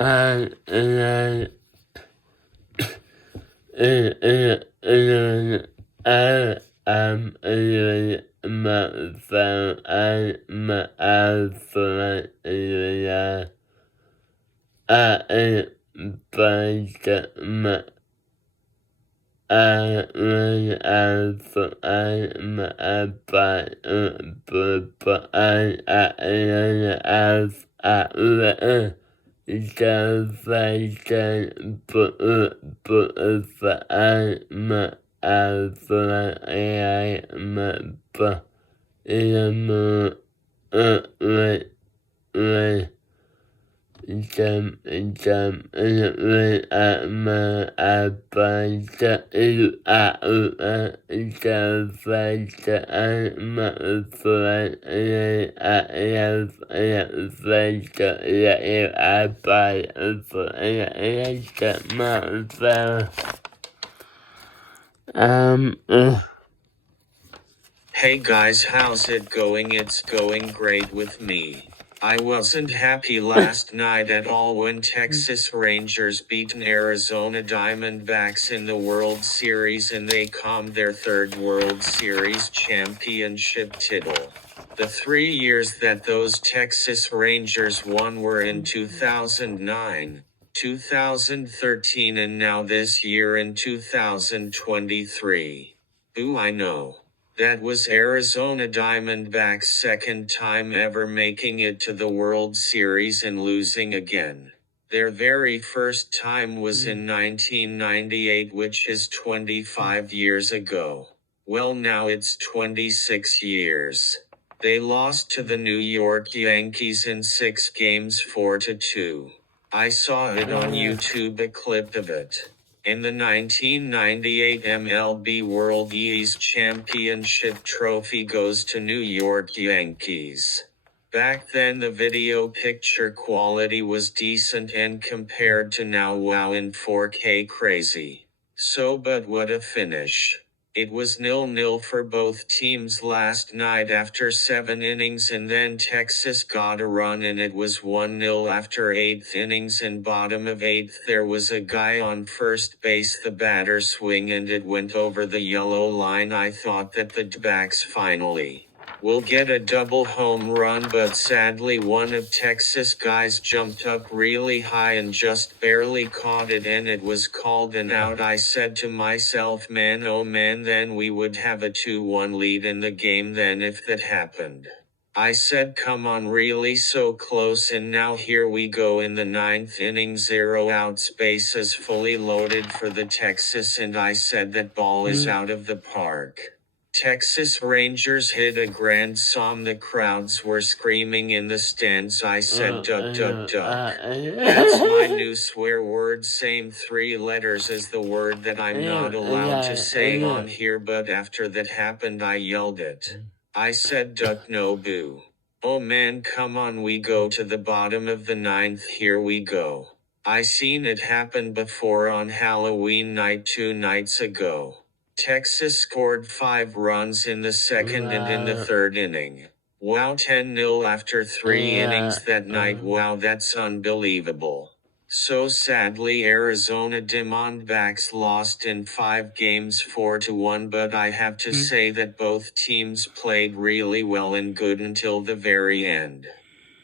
I am really my phone. I'm afraid I but my I really am but I really just like but if I'm afraid I am but like jam my just Hey guys, how's it going? It's going great with me. I wasn't happy last night at all when Texas Rangers beaten Arizona Diamondbacks in the World Series and they calmed their third World Series championship title. The 3 years that those Texas Rangers won were in 2009, 2013 and now this year in 2023. Ooh, I know. That was Arizona Diamondbacks' second time ever making it to the World Series and losing again. Their very first time was in 1998, which is 25 years ago. Well, now it's 26 years. They lost to the New York Yankees in 6 games 4-2. I saw it on YouTube, a clip of it. In the 1998 MLB World East Championship trophy goes to New York Yankees. Back then the video picture quality was decent and compared to now, wow, in 4K crazy. But what a finish. It was 0-0 for both teams last night after 7 innings and then Texas got a run and it was 1-0 after 8th innings and bottom of 8th there was a guy on first base, the batter swing and it went over the yellow line. I thought that the D-backs finally will get a double home run, but sadly one of Texas guys jumped up really high and just barely caught it and it was called an out. I said to myself, man oh man, then we would have a 2-1 lead in the game then if that happened. I said come on, really so close, and now here we go in the 9th inning, 0 outs, bases fully loaded for the Texas, and I said that ball is out of the park. Texas Rangers hit a grand slam. The crowds were screaming in the stands. I said duck duck duck. That's my new swear word, same 3 letters as the word that I'm not allowed to say on here, but after that happened I yelled it. I said duck no boo. Oh man, come on, we go to the bottom of the 9th, here we go. I seen it happen before on Halloween night 2 nights ago. Texas scored 5 runs in the second and in the third inning. Wow, 10-0 after 3 innings that night. Wow, that's unbelievable. So sadly Arizona Diamondbacks lost in 5 games 4-1, but I have to say that both teams played really well and good until the very end.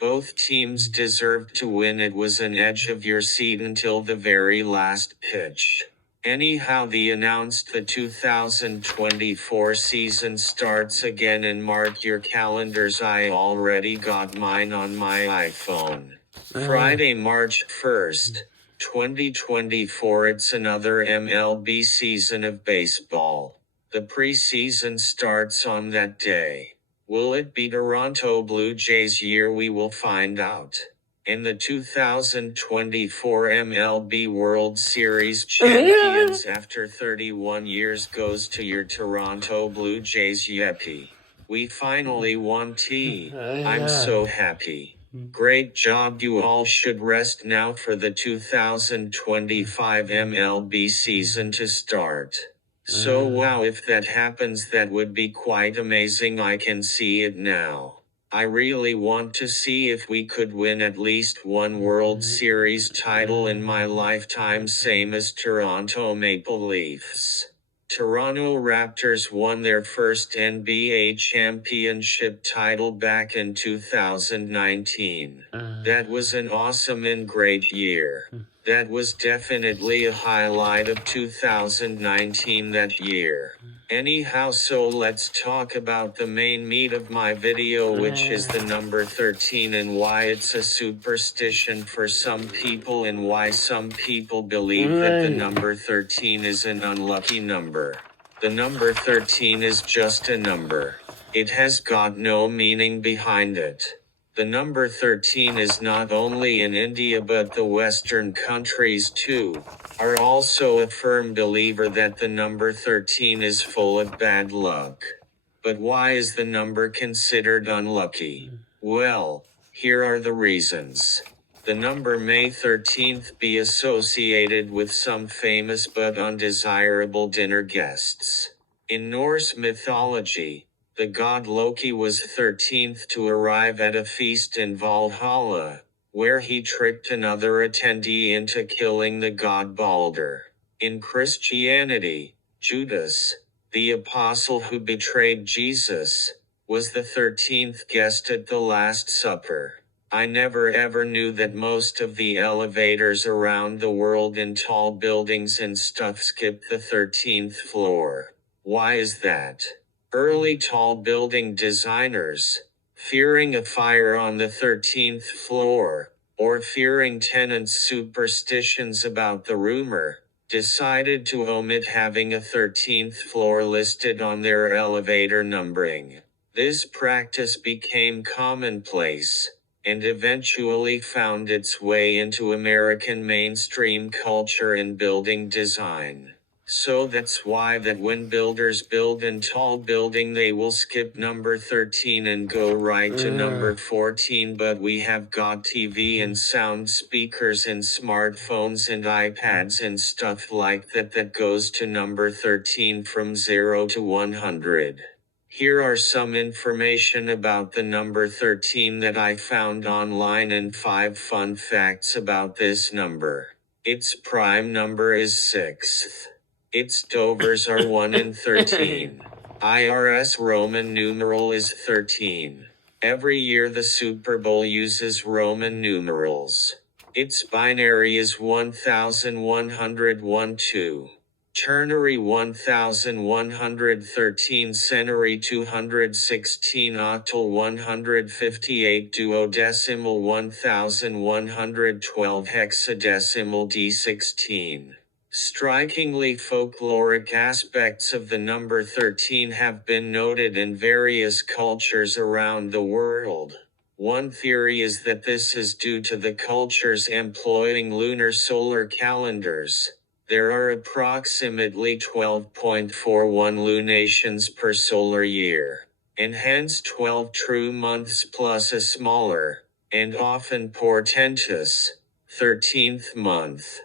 Both teams deserved to win. It was an edge of your seat until the very last pitch. Anyhow, they announced the 2024 season starts again, and mark your calendars, I already got mine on my iPhone. Friday, March 1st, 2024, it's another MLB season of baseball. The preseason starts on that day. Will it be Toronto Blue Jays' year? We will find out. In the 2024 MLB World Series, champions after 31 years goes to your Toronto Blue Jays. Yippee. We finally won T. I'm so happy. Great job, you all should rest now for the 2025 MLB season to start. So wow, if that happens that would be quite amazing. I can see it now. I really want to see if we could win at least one World Series title in my lifetime, same as Toronto Maple Leafs. Toronto Raptors won their first NBA championship title back in 2019. That was an awesome and great year. That was definitely a highlight of 2019 that year. Anyhow, so let's talk about the main meat of my video, which is the number 13 and why it's a superstition for some people and why some people believe that the number 13 is an unlucky number. The number 13 is just a number. It has got no meaning behind it. The number 13 is not only in India but the Western countries too, are also a firm believer that the number 13 is full of bad luck. But why is the number considered unlucky? Well, here are the reasons. The number may 13th be associated with some famous but undesirable dinner guests. In Norse mythology, the god Loki was 13th to arrive at a feast in Valhalla, where he tricked another attendee into killing the god Balder. In Christianity, Judas, the apostle who betrayed Jesus, was the 13th guest at the Last Supper. I never ever knew that most of the elevators around the world in tall buildings and stuff skip the 13th floor. Why is that? Early tall building designers, fearing a fire on the 13th floor, or fearing tenants' superstitions about the rumor, decided to omit having a 13th floor listed on their elevator numbering. This practice became commonplace, and eventually found its way into American mainstream culture and building design. So that's why that when builders build a tall building they will skip number 13 and go right to number 14, but we have got TV and sound speakers and smartphones and iPads and stuff like that goes to number 13 from 0 to 100. Here are some information about the number 13 that I found online and 5 fun facts about this number. Its prime number is 6th. Its dovers are 1 and 13. IRS Roman numeral is 13. Every year the Super Bowl uses Roman numerals. Its binary is 1112. Ternary 1113, centenary 216, octal 158, duodecimal 1112, hexadecimal D16. Strikingly folkloric aspects of the number 13 have been noted in various cultures around the world. One theory is that this is due to the cultures employing lunar solar calendars. There are approximately 12.41 lunations per solar year, and hence 12 true months plus a smaller, and often portentous, 13th month.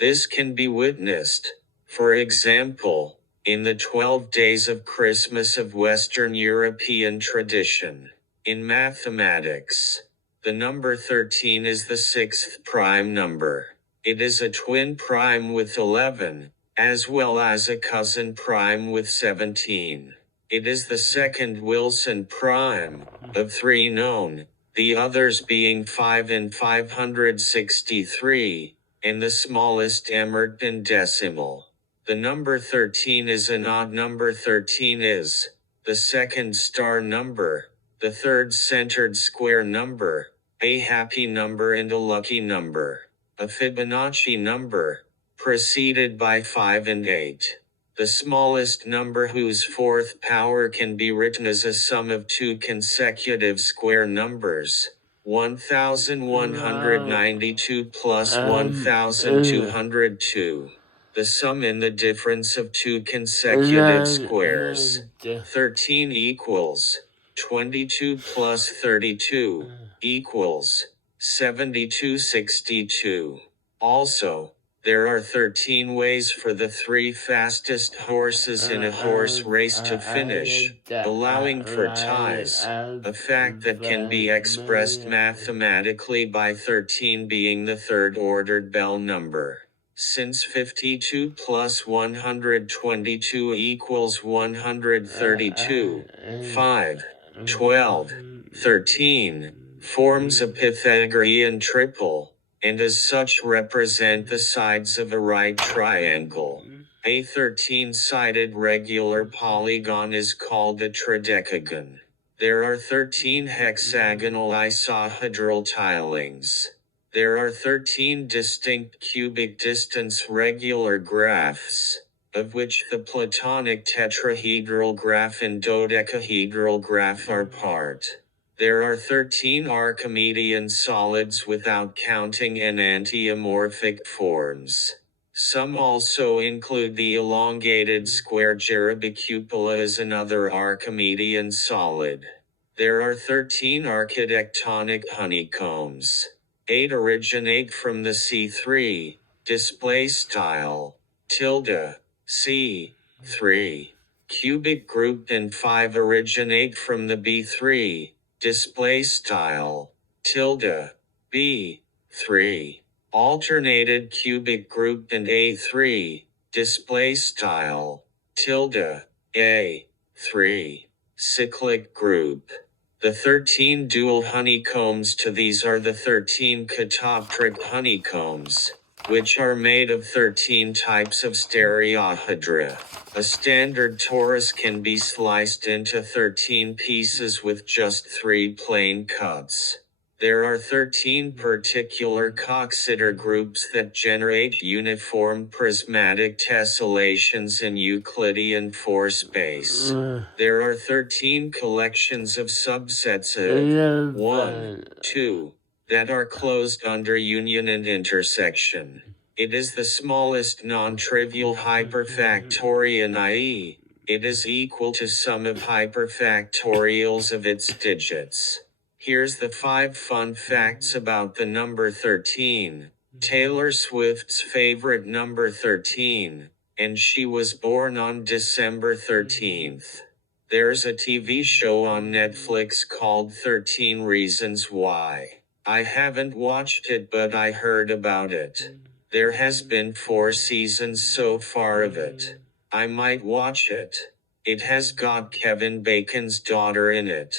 This can be witnessed, for example, in the 12 days of Christmas of Western European tradition. In mathematics, the number 13 is the 6th prime number. It is a twin prime with 11, as well as a cousin prime with 17. It is the second Wilson prime, of 3 known, the others being 5 and 563, and the smallest Emerton decimal. The number 13 is an odd number. 13 is the second star number, the third centered square number, a happy number and a lucky number. A Fibonacci number, preceded by 5 and 8. The smallest number whose fourth power can be written as a sum of 2 consecutive square numbers. 1192 plus 1202. The sum and the difference of 2 consecutive squares. 13 equals 22 plus 32 equals 7262. Also, There are 13 ways for the 3 fastest horses in a horse race to finish, allowing for ties, a fact that can be expressed mathematically by 13 being the third-ordered Bell number. Since 52 plus 122 equals 132, 5, 12, 13 forms a Pythagorean triple, and as such represent the sides of a right triangle. A 13-sided regular polygon is called a tridecagon. There are 13 hexagonal isohedral tilings. There are 13 distinct cubic distance regular graphs, of which the Platonic tetrahedral graph and dodecahedral graph are part. There are 13 Archimedean solids without counting enantiomorphic forms. Some also include the elongated square gyrobicupola as another Archimedean solid. There are 13 architectonic honeycombs. 8 originate from the C3, display style, tilde, C3, cubic group, and 5 originate from the B3, display style, tilde, B3, alternated cubic group, and A3, display style, tilde, A3, cyclic group. The 13 dual honeycombs to these are the 13 catoptric honeycombs, which are made of 13 types of stereohedra. A standard torus can be sliced into 13 pieces with just 3 plain cuts. There are 13 particular Coxeter groups that generate uniform prismatic tessellations in Euclidean 4 space. There are 13 collections of subsets of 1, 2, that are closed under union and intersection. It is the smallest non-trivial hyperfactorial, i.e., it is equal to sum of hyperfactorials of its digits. Here's the 5 fun facts about the number 13. Taylor Swift's favorite number 13, and she was born on December 13th. There's a TV show on Netflix called 13 Reasons Why. I haven't watched it, but I heard about it. There has been 4 seasons so far of it. I might watch it. It has got Kevin Bacon's daughter in it.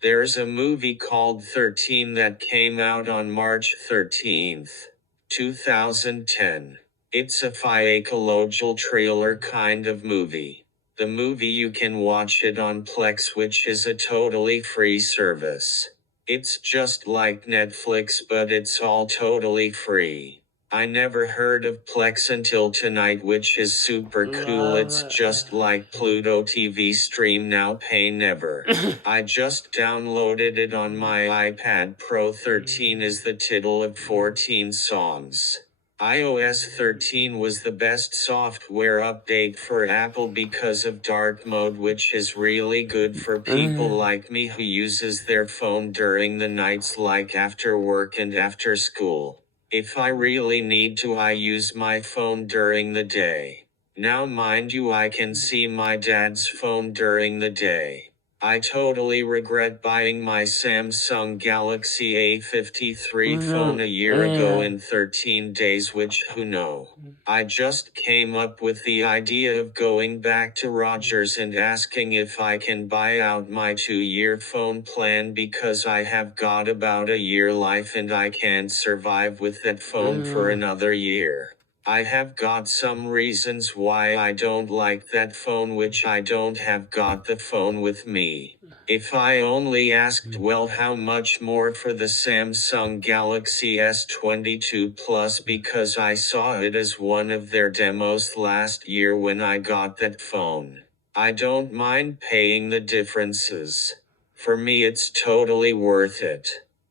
There's a movie called 13 that came out on March 13th, 2010. It's a ecological thriller kind of movie. The movie, you can watch it on Plex, which is a totally free service. It's just like Netflix, but it's all totally free. I never heard of Plex until tonight, which is super cool. It's just like Pluto TV Stream Now, Pay Never. I just downloaded it on my iPad Pro. 13 is the title of 14 songs. iOS 13 was the best software update for Apple because of dark mode, which is really good for people like me who uses their phone during the nights, like after work and after school. If I really need to, I use my phone during the day. Now mind you, I can see my dad's phone during the day. I totally regret buying my Samsung Galaxy A53 phone a year ago in 13 days, which who know. I just came up with the idea of going back to Rogers and asking if I can buy out my 2-year phone plan, because I have got about a year life and I can't survive with that phone for another year. I have got some reasons why I don't like that phone, which I don't have got the phone with me. If I only asked, well, how much more for the Samsung Galaxy S22 Plus, because I saw it as one of their demos last year when I got that phone. I don't mind paying the differences. For me, it's totally worth it.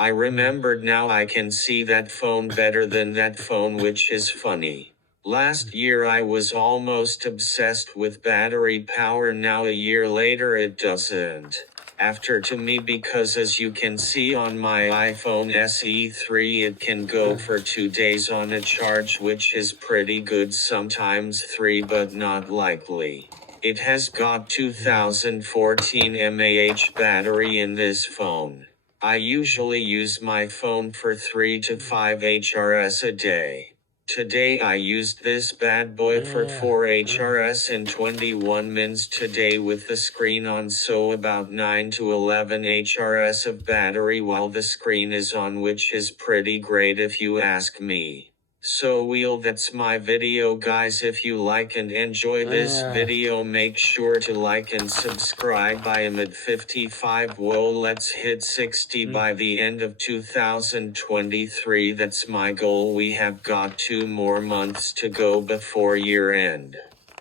I remembered now, I can see that phone better than that phone, which is funny. Last year I was almost obsessed with battery power. Now a year later it doesn't. after to me because as you can see on my iPhone SE 3 it can go for 2 days on a charge, which is pretty good, sometimes 3 but not likely. It has got 2014 mAh battery in this phone. I usually use my phone for 3 to 5 HRS a day. Today I used this bad boy for 4 HRS in 21 mins today with the screen on, so about 9 to 11 HRS of battery while the screen is on, which is pretty great if you ask me. So that's my video guys. If you like and enjoy this video, make sure to like and subscribe. I am at 55. Whoa, let's hit 60 by the end of 2023. That's my goal. We have got 2 more months to go before year end.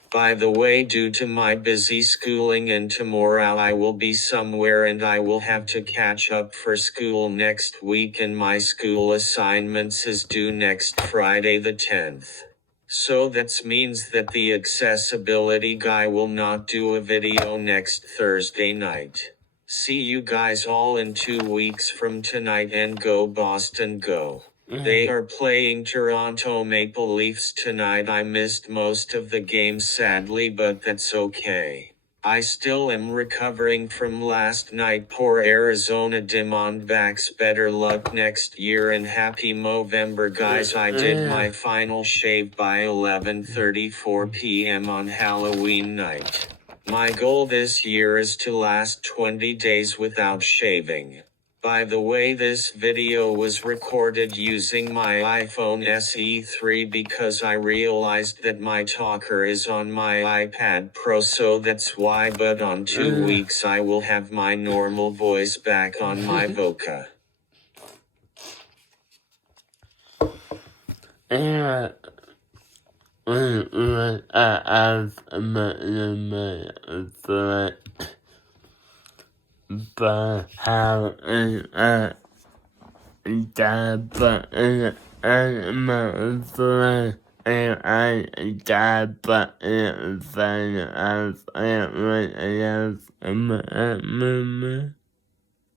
By the way, due to my busy schooling and tomorrow I will be somewhere and I will have to catch up for school next week, and my school assignments is due next Friday the 10th. So that means that the accessibility guy will not do a video next Thursday night. See you guys all in 2 weeks from tonight, and go Boston Go. They are playing Toronto Maple Leafs tonight. I missed most of the game sadly, but that's okay. I still am recovering from last night. Poor Arizona Diamondbacks. Better luck next year and happy Movember guys. I did my final shave by 11:34 p.m. on Halloween night. My goal this year is to last 20 days without shaving. By the way, this video was recorded using my iPhone SE 3 because I realized that my talker is on my iPad Pro, so that's why, but on 2 weeks I will have my normal voice back on my Voca. But how is that? But I'm a friend, and I got but I'm a friend of